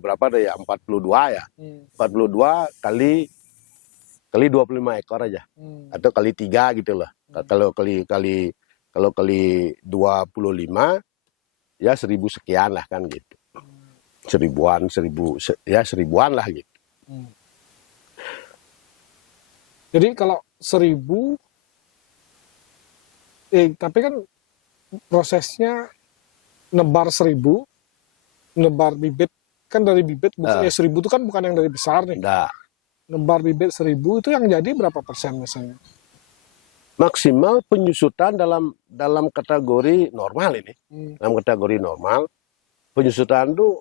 berapa deh ya? 42 ya. 42 kali 25 ekor aja. Atau kali 3 gitu loh. Kalau kali 25 ya 1000 sekian lah kan gitu. 1000-an lah gitu. Jadi kalau 1000, tapi kan prosesnya nebar 1000, nebar bibit, kan dari bibit, bukan 1000 itu kan bukan yang dari besar nih. Nggak. Nebar bibit 1000 itu yang jadi berapa persen misalnya? Maksimal penyusutan dalam kategori normal ini. Dalam kategori normal, penyusutan itu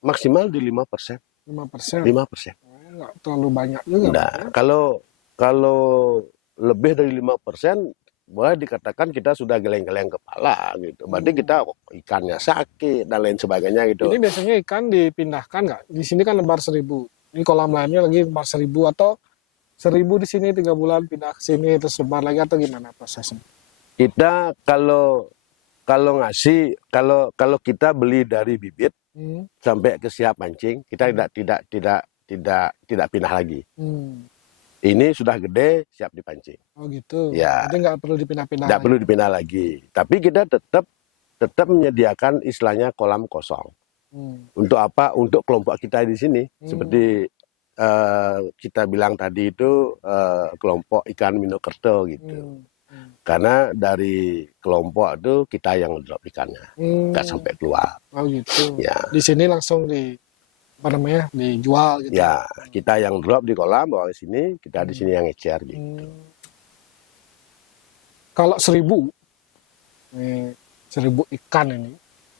maksimal di 5%. 5%. 5%. Nggak terlalu banyak juga. Nah, kalau lebih dari 5%, boleh dikatakan kita sudah geleng-geleng kepala gitu. Berarti kita ikannya sakit dan lain sebagainya gitu. Ini biasanya ikan dipindahkan nggak? Di sini kan lebar 1000. Ini kolam lainnya lagi lebar 1000, atau 1000 di sini 3 bulan pindah ke sini terus lebar lagi, atau gimana prosesnya? Kita kalau ngasih, kalau kita beli dari bibit sampai ke siap mancing, kita tidak pindah lagi. Ini sudah gede, siap dipancing. Oh gitu. Ya. Jadi nggak perlu dipindah-pindah. Nggak perlu dipindah lagi. Tapi kita tetap menyediakan istilahnya kolam kosong. Untuk apa? Untuk kelompok kita di sini. Seperti kita bilang tadi itu kelompok ikan Minokerto gitu. Karena dari kelompok itu kita yang drop ikannya, nggak sampai keluar. Oh gitu. Ya. Di sini langsung dijual gitu. Ya, kita yang drop di kolam, bawa ke sini, kita di sini yang ngecer gitu. Kalau 1000 ikan ini,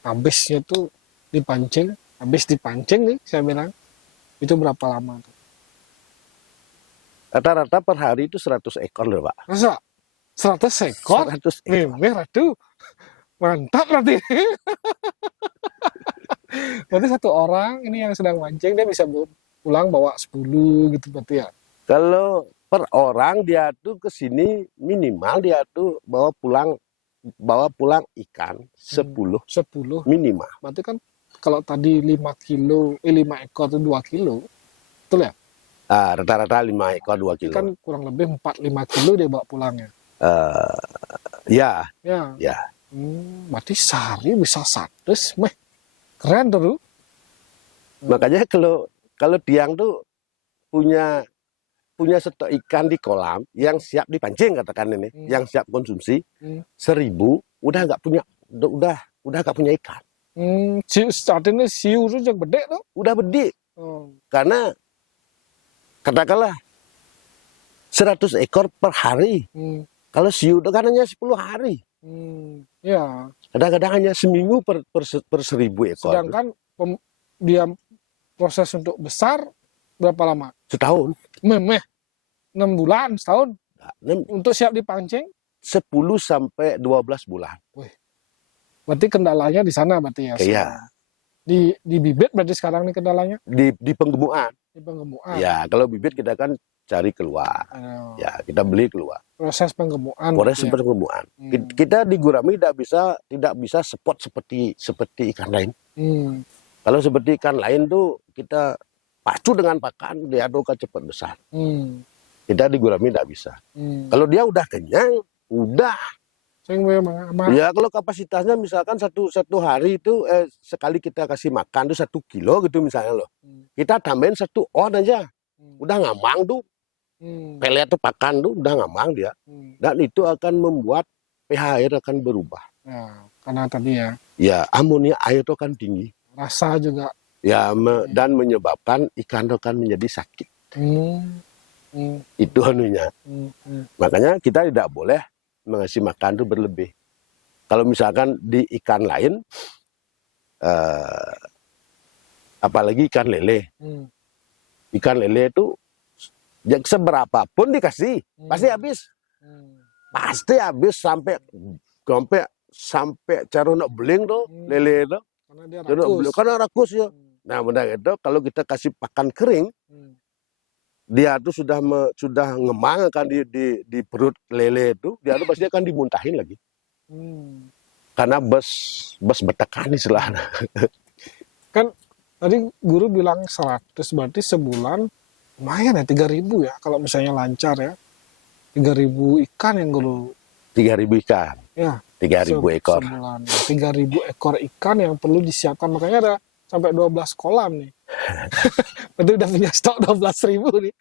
habisnya tuh habis dipancing nih, saya bilang, itu berapa lama tuh? Rata-rata per hari itu 100 ekor loh, Pak. Masa? 100 ekor? 100 ekor. Ratu. Mantap berarti. Berarti satu orang ini yang sedang mancing, dia bisa pulang bawa 10 gitu berarti ya? Kalau per orang dia tuh ke sini minimal dia tuh bawa pulang ikan 10 minimal. Berarti kan kalau tadi 5 ekor itu 2 kilo, betul ya? Rata-rata 5 ekor 2 kilo. Kan kurang lebih 4-5 kilo dia bawa pulangnya. Ya. Berarti sehari bisa 100, keren tuh. Makanya kalau tiang tuh punya stok ikan di kolam yang siap dipancing, katakan ini, yang siap konsumsi, 1000 udah nggak punya ikan. Saat ini siu itu yang gede tuh. Udah gede. Karena katakanlah 100 ekor per hari. Kalau siu itu kan hanya 10 hari. Ya. Kadang-kadang hanya seminggu per 1000 ekor. Sedangkan dia proses untuk besar berapa lama? Setahun. 6 bulan, setahun. Nah, Untuk siap dipancing? 10 sampai 12 bulan. Berarti kendalanya di sana berarti ya? Iya. Di bibit berarti sekarang nih kendalanya? Di penggemukan. Di penggemukan. Ya, kalau bibit kita kan cari keluar. Ya, kita beli keluar. Proses penggemukan. Proses penggemukan. Kita di gurami tidak bisa spot seperti ikan lain. Kalau seperti ikan lain tuh kita pacu dengan pakan, dia akan cepat besar. Kita di gurami tidak bisa. Kalau dia udah kenyang, udah. Ya kalau kapasitasnya misalkan satu hari itu sekali kita kasih makan tuh 1 kilo gitu misalnya loh. Kita tambahin 1 on aja, udah ngamang tuh. Pelet tuh pakan tuh udah ngamang dia. Dan itu akan membuat pH air akan berubah. Ya, karena tadi ya. Ya amonia air itu akan tinggi. Rasa juga. Ya dan menyebabkan ikan itu akan menjadi sakit. Itu anunya. Makanya kita tidak boleh mengasih makan itu berlebih. Kalau misalkan di ikan lain, apalagi ikan lele. Ikan lele itu seberapapun dikasih, pasti habis. Pasti habis sampai cara nak beling tuh lele itu. Karena rakus ya. Nah, benar itu kalau kita kasih pakan kering, dia tuh sudah ngemang kan di perut lele itu, dia tuh pasti akan dimuntahin lagi. Karena bes bertekan di selana. Kan tadi guru bilang 100, berarti sebulan lumayan ya 3.000 ya kalau misalnya lancar ya. 3.000 ikan yang guru. 3.000 ikan. Ya. 3.000 ekor. Sebulan. 3.000 ekor ikan yang perlu disiapkan. Makanya ada sampai 12 kolam nih. Berarti udah punya stok 12.000 nih.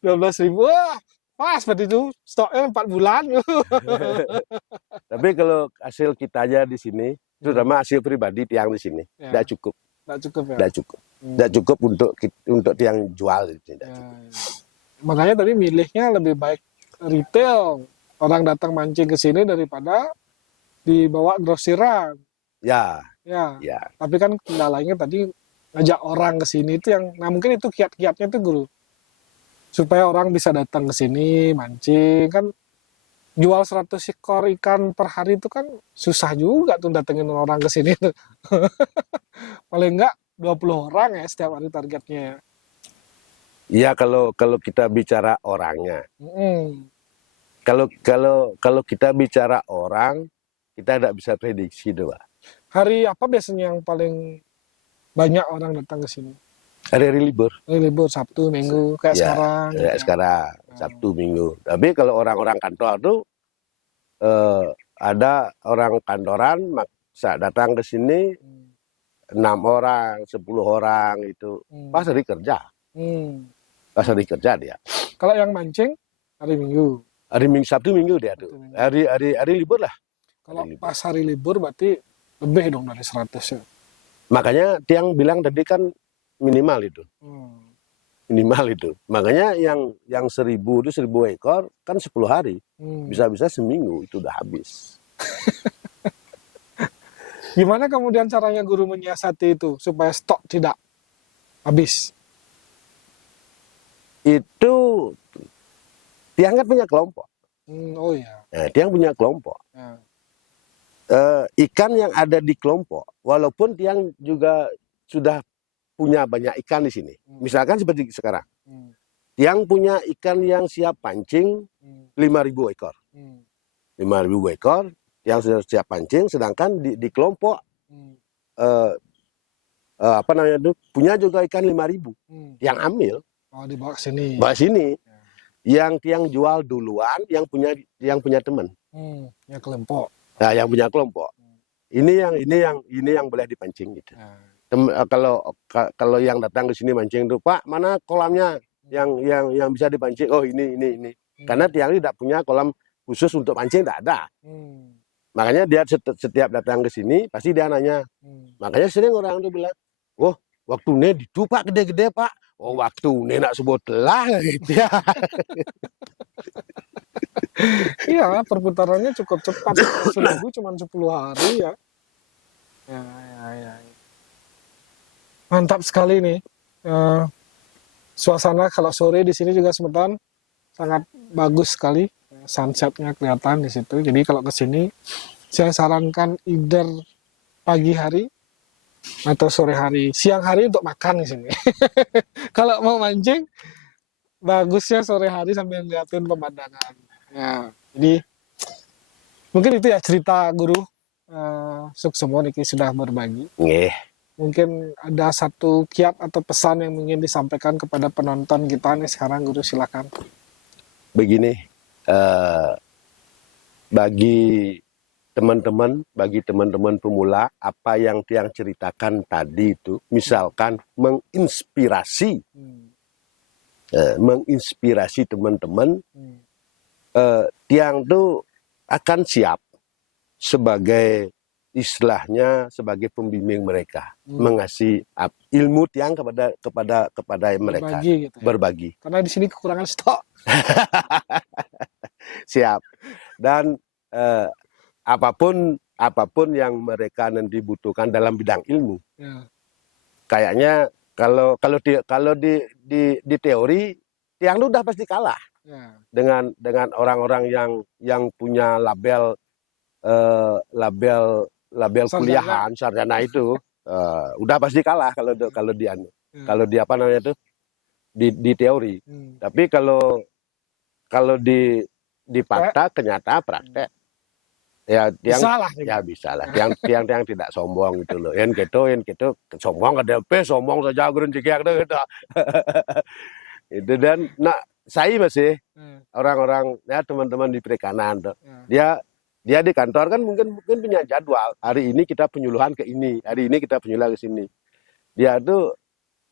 12.000, wah pas berarti itu stoknya 4 bulan. Tapi kalau hasil kita aja di sini, terutama hasil pribadi tiang di sini, tidak cukup. Tidak cukup ya? Tidak cukup. Tidak cukup untuk tiang jual. Makanya tadi milihnya lebih baik retail. Orang datang mancing ke sini daripada dibawa grosiran. Ya. Tapi kan kendalanya tadi ngajak orang ke sini itu yang, nah mungkin itu kiat-kiatnya tuh guru. Supaya orang bisa datang ke sini mancing kan, jual 100 ekor ikan per hari itu kan susah juga tuh datengin orang ke sini tuh. Paling enggak 20 orang ya setiap hari targetnya. Iya kalau kita bicara orangnya. Kalau kita bicara orang, kita tidak bisa prediksi doa. Hari apa biasanya yang paling banyak orang datang ke sini? Hari libur. Hari libur, Sabtu, Minggu, kayak sekarang. Kayak sekarang, Sabtu, Minggu. Tapi kalau orang-orang kantor tuh, ada orang kantoran maksa datang ke sini, 6 orang, 10 orang itu. Pas hari kerja. Pas hari kerja dia. Kalau yang mancing, hari Minggu. Hari Minggu, Sabtu, Minggu dia tuh. Hari libur lah. Kalau pas hari libur berarti lebih dong dari 100 ya. Makanya Tiang bilang tadi kan minimal itu. Minimal itu. Makanya yang 1.000 itu 1.000 ekor kan 10 hari. Bisa-bisa seminggu itu udah habis. Gimana kemudian caranya guru menyiasati itu supaya stok tidak habis? Itu Tiang kan punya kelompok. Oh iya. Nah, Tiang punya kelompok. Ya. Ikan yang ada di kelompok, walaupun Tiang juga sudah punya banyak ikan di sini. Misalkan seperti sekarang. Tiang punya ikan yang siap pancing 5.000 ekor. 5.000 ekor yang sudah siap pancing, sedangkan di kelompok punya juga ikan 5.000 yang ambil. Oh, dibawa ke sini. Bawa sini. Yang Tiang jual duluan, yang punya teman. Yang kelompok. Nah, yang punya kelompok. Ini yang boleh dipancing gitu. Kalau yang datang ke sini mancing tuh, Pak, mana kolamnya yang bisa dipancing? Oh, ini. Karena Tiang tidak punya kolam khusus untuk pancing, tidak ada. Makanya dia setiap datang ke sini pasti dia nanya. Makanya sering orang tuh bilang, "Oh, waktu ini itu Pak gede-gede Pak. oh waktu ini nak sebut lah gitu ya. Iya, perputarannya cukup cepat. Seminggu cuma 10 hari ya. Ya. Mantap sekali nih. Suasana kalau sore di sini juga Semeton sangat bagus sekali. Sunsetnya kelihatan di situ. Jadi kalau ke sini saya sarankan either pagi hari atau sore hari. Siang hari untuk makan di sini. Kalau mau mancing bagusnya sore hari sambil ngeliatin pemandangan. Ya, jadi mungkin itu ya cerita Guru Suksemo niki sudah berbagi. Nggih. Mungkin ada satu kiat atau pesan yang ingin disampaikan kepada penonton kita nih sekarang Guru, silakan. Begini, bagi teman-teman pemula, apa yang Tiang ceritakan tadi itu, misalkan menginspirasi teman-teman, Tiang tuh akan siap sebagai istilahnya sebagai pembimbing mereka, mengasih ilmu Tiang kepada mereka, Berbagi gitu ya. berbagi. Karena di sini kekurangan stok. Siap. Dan apapun yang mereka nanti butuhkan dalam bidang ilmu, Ya. kayaknya kalau di teori Tiang lu udah pasti kalah Ya. dengan orang-orang yang punya label Sarjana. kuliahan sarjana itu, udah pasti kalah kalau di apa namanya itu di teori. Tapi kalau di fakta kenyata praktek ya Tiang Bisa lah. ya bisa lah. Tiang tidak sombong gitu loh. Yang gitu sombong ada sombong saja gurun cikiak gitu. Itu dan saya masih orang-orang ya teman-teman di perikanan tuh. Dia di kantor kan mungkin punya jadwal. Hari ini kita penyuluhan ke ini, hari ini kita penyuluhan ke sini. Dia tuh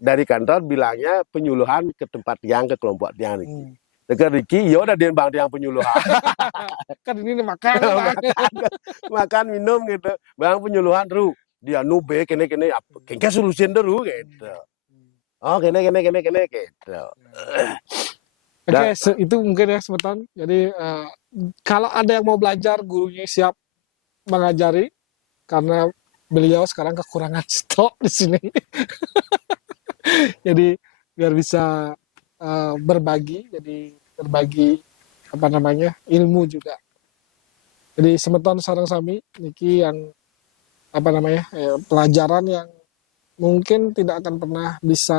dari kantor bilangnya penyuluhan ke tempat Tiang, ke kelompok Tiang nih. Dekat Riki, ya udah dia bang Tiang penyuluhan. Kan ini makan. Makan minum gitu. Bang penyuluhan ru. Dia nube kene kayak solusin dulu gitu. Oh kene gitu. Oke, itu mungkin ya Semeton. Jadi kalau ada yang mau belajar, gurunya siap mengajari karena beliau sekarang kekurangan stok di sini. Jadi biar bisa berbagi ilmu juga. Jadi Semeton sareng sami niki yang pelajaran yang mungkin tidak akan pernah bisa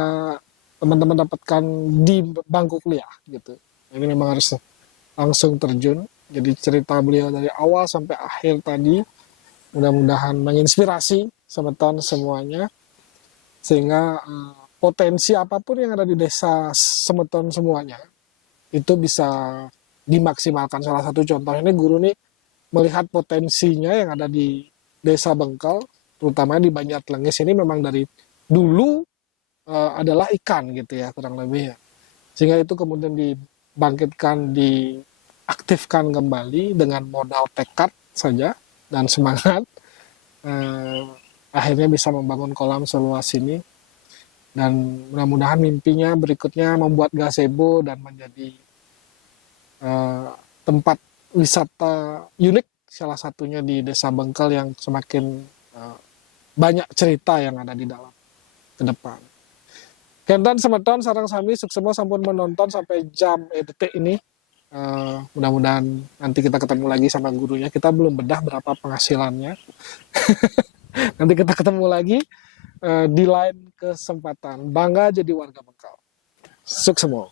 teman-teman dapatkan di bangku kuliah gitu. Ini memang harus langsung terjun. Jadi cerita beliau dari awal sampai akhir tadi mudah-mudahan menginspirasi Semeton semuanya, sehingga potensi apapun yang ada di desa Semeton semuanya itu bisa dimaksimalkan. Salah satu contohnya ini Guru nih melihat potensinya yang ada di desa Bengkel, terutama di Banjarlengis ini memang dari dulu adalah ikan gitu ya kurang lebih ya. Sehingga itu kemudian dibangkitkan, diaktifkan kembali dengan modal tekad saja dan semangat. Akhirnya bisa membangun kolam seluas ini. Dan mudah-mudahan mimpinya berikutnya membuat gazebo dan menjadi tempat wisata unik, salah satunya di Desa Bengkel yang semakin banyak cerita yang ada di dalam ke depan. Kentan Semeton sareng sami Suksemo sampun menonton sampai jam detik ini. Mudah-mudahan nanti kita ketemu lagi sama gurunya. Kita belum bedah berapa penghasilannya. Nanti kita ketemu lagi di lain kesempatan. Bangga jadi warga Bengkel. Suksemo.